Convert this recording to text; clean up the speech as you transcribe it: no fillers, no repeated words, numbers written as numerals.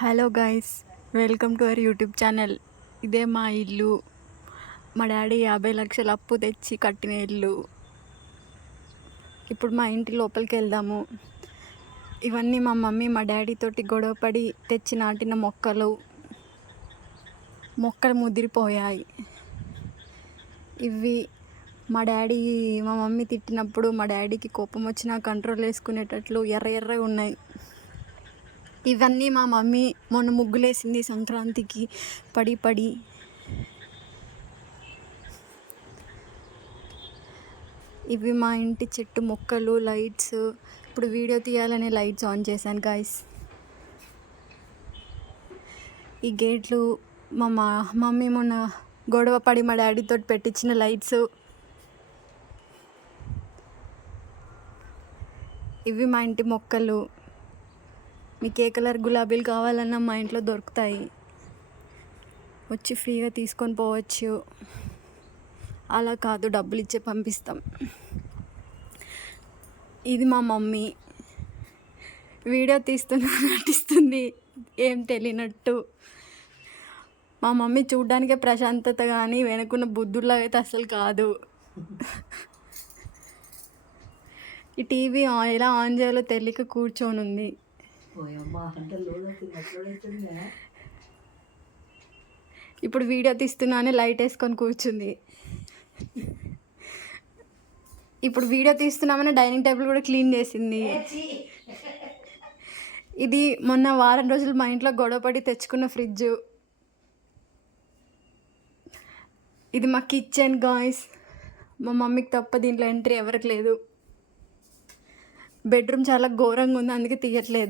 Hello guys, welcome to our YouTube channel. ఇదే మా ఇల్లు. మా డాడీ 50 లక్షల అప్పు తెచ్చి కట్టిన ఇల్లు. ఇప్పుడు మా ఇంటి లోపలికి వెళ్దాము. ఇవన్నీ మా మమ్మీ మా డాడీతోటి గొడవపడి తెచ్చి నాటిన మొక్కలు ముదిరిపోయాయి. ఇవి మా మమ్మీ తిట్టినప్పుడు మా డాడీకి కోపం వచ్చినా కంట్రోల్ వేసుకునేటట్లు ఎర్రగా ఉన్నాయి. ఇవన్నీ మా మమ్మీ మొన్న ముగ్గులేసింది సంక్రాంతికి పడి. ఇవి మా ఇంటి చెట్టు మొక్కలు, లైట్స్. ఇప్పుడు వీడియో తీయాలనే లైట్స్ ఆన్ చేశాను గాయస్. ఈ గేట్లు మా మమ్మీ మొన్న గొడవ పడి మా డాడీతో పెట్టించిన లైట్స్. ఇవి మా ఇంటి మొక్కలు. మీకు ఏ కలర్ గులాబీలు కావాలన్నా మా ఇంట్లో దొరుకుతాయి, వచ్చి ఫ్రీగా తీసుకొని పోవచ్చు. అలా కాదు, డబ్బులు ఇచ్చే పంపిస్తాం. ఇది మా మమ్మీ వీడియో నటిస్తుంది ఏం తెలియనట్టు. మా మమ్మీ చూడ్డానికే ప్రశాంతత, కానీ వెనుకున్న బుద్ధుల్లో అయితే అసలు కాదు. ఈ టీవీ ఎలా ఆన్ చేయాలో తెలియక కూర్చొని ఉంది. ఇప్పుడు వీడియో తీస్తున్నానే లైట్ వేసుకొని కూర్చుంది. ఇప్పుడు వీడియో తీస్తున్నామని డైనింగ్ టేబుల్ కూడా క్లీన్ చేసింది. ఇది మొన్న వారం రోజులు మా ఇంట్లో గొడవపడి తెచ్చుకున్న ఫ్రిడ్జ్. ఇది మా కిచెన్ గాయ్స్. మా మమ్మీకి తప్ప దీంట్లో ఎంట్రీ ఎవరికి లేదు. బెడ్రూమ్ చాలా ఘోరంగా ఉంది, అందుకే తీయట్లేదు.